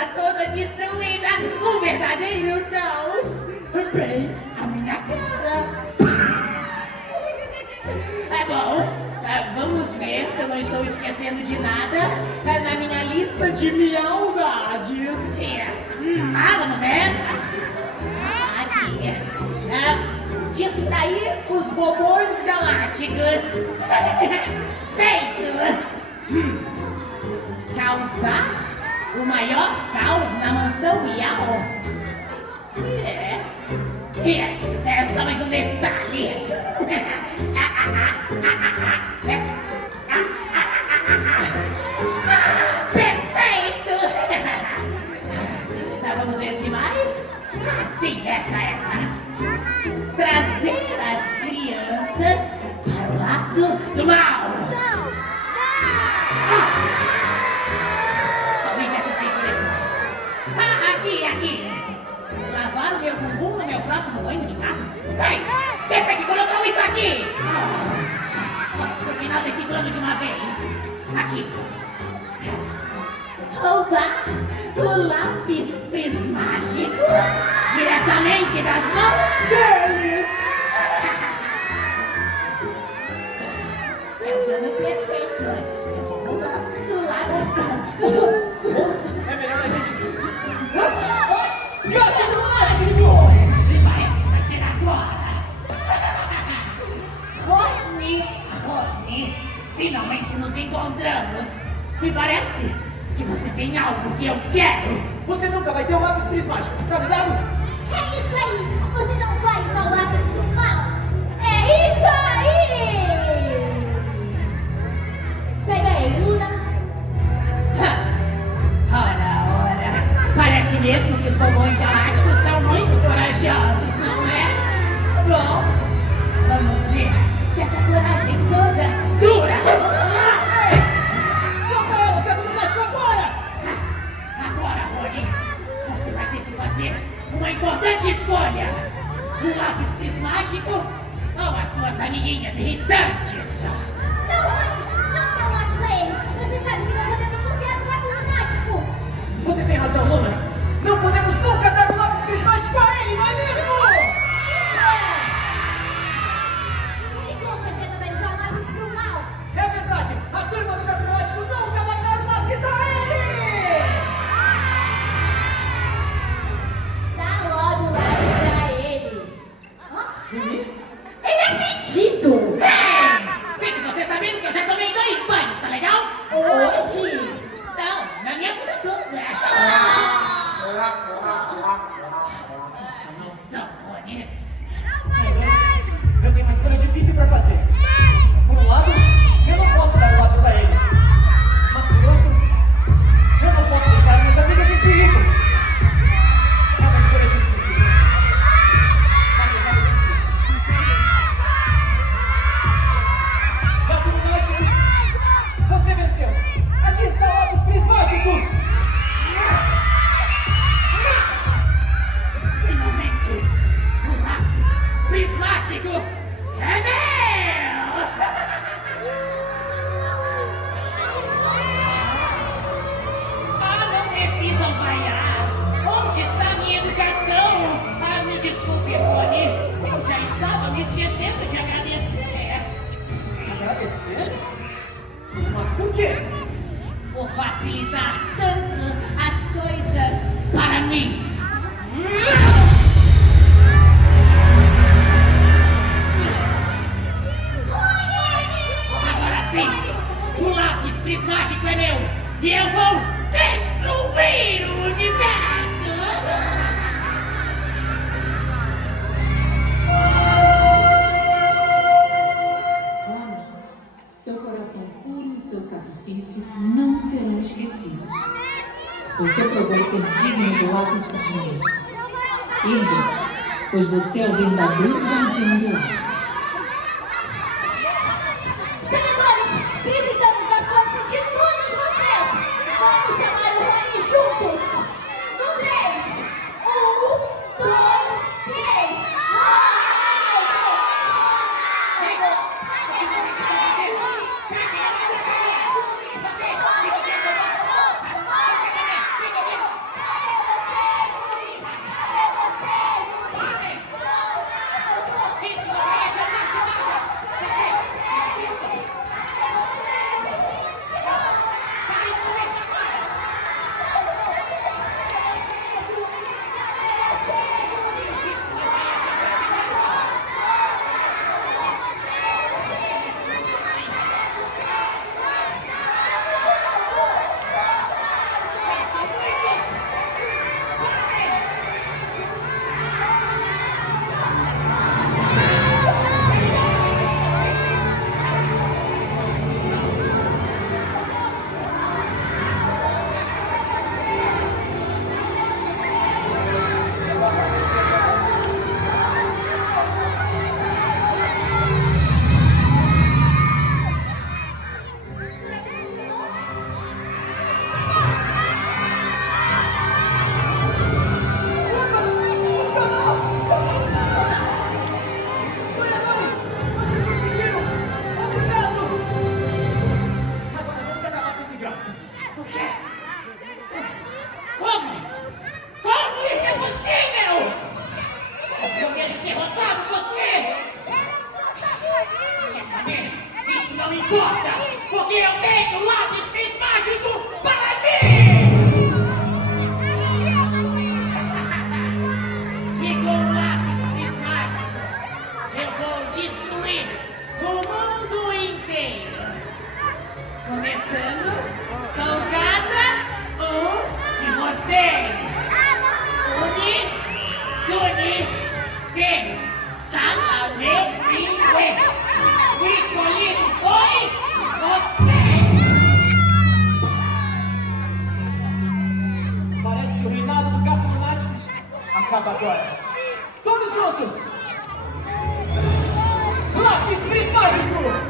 está toda destruída. Um verdadeiro caos. Bem, a minha cara. É bom, vamos ver se eu não estou esquecendo de nada na minha lista de mialdades. Vamos ver. Aqui. Distrair os bobões galácticos. Feito. Causar o maior caos na mansão Miau. É só mais um detalhe. Perfeito! Vamos ver o que mais? Sim, essa. Trazer as crianças para o lado do mal. Talvez essa tenha depois. Aqui. Lavar o meu bumbum no meu próximo banho de gato? Ei, quem foi que colocou isso aqui? Vamos pro final desse plano de uma vez. Aqui. Roubar o lápis prismático diretamente das mãos deles. É o plano perfeito. Eu vou roubar o lápis das... É melhor a gente... Vai ser agora! Rony, finalmente nos encontramos! Me parece que você tem algo que eu quero! Você nunca vai ter um lápis prismático, tá ligado? É isso aí! Você não vai usar o lápis pro mal! É isso aí! Pega ele, Luna! Ora! Parece mesmo que os bobões galácticos são muito corajosos, não é? Bom, vamos ver se essa coragem toda dura! Solta ela, fica tudo batido agora! Agora, Rony, você vai ter que fazer uma importante escolha! Um lápis prismático ou as suas amiguinhas irritantes? Não, Rony! Não dê o lápis a ele! Você sabe que não podemos confiar no lápis lunático! Você tem razão, Luna. Não podemos nunca dar um lápis prismático a ele, não é mesmo? Ele com certeza vai usar o lápis pro mal! É verdade, a turma do Gato Galáctico nunca vai dar um lápis a ele! Dá logo o lápis pra ele! Mimi? Ele é fedido! Fique você sabendo que eu já tomei 2 banhos, tá legal? Hoje! Não, na minha vida toda! Não, Rony. Senhores, eu tenho uma escolha difícil pra fazer. Por um lado, eu não posso dar o lápis a ele. Mas por outro, eu não posso deixar minhas amigas em perigo. É uma escolha difícil, gente. Mas eu já decidi. Gato Lunático, você venceu. Aqui está o lápis prismático. Finalmente, o lápis prismático é meu! Não precisam vaiar! Onde está minha educação? Me desculpe, Rony. Eu já estava me esquecendo de agradecer. Agradecer? Mas por quê? Por facilitar tanto as coisas para mim. Agora sim, o lápis prismático é meu e eu vou destruir o universo! Rony, seu coração puro e seu sacrifício não serão esquecidos. Você provou ser digno do lápis prismático. Erga-se, pois você é o verdadeiro guardião do lápis. Senadores, precisamos da força de todos vocês! Vamos chamar o Rony juntos! No 3! 1, 2, 3! Você, fique quieto! Você também, fique quieto! Como? Como isso é possível? Eu ter derrotado você! Quer saber? Isso não importa! Porque eu tenho lápis prismático para mim! E com o lápis prismático eu vou destruir o mundo inteiro! Começando com cada um de vocês! Te Salamebiwe. O escolhido foi você. Parece que o reinado do gato lunático acaba agora. Todos juntos! Lápis prismático!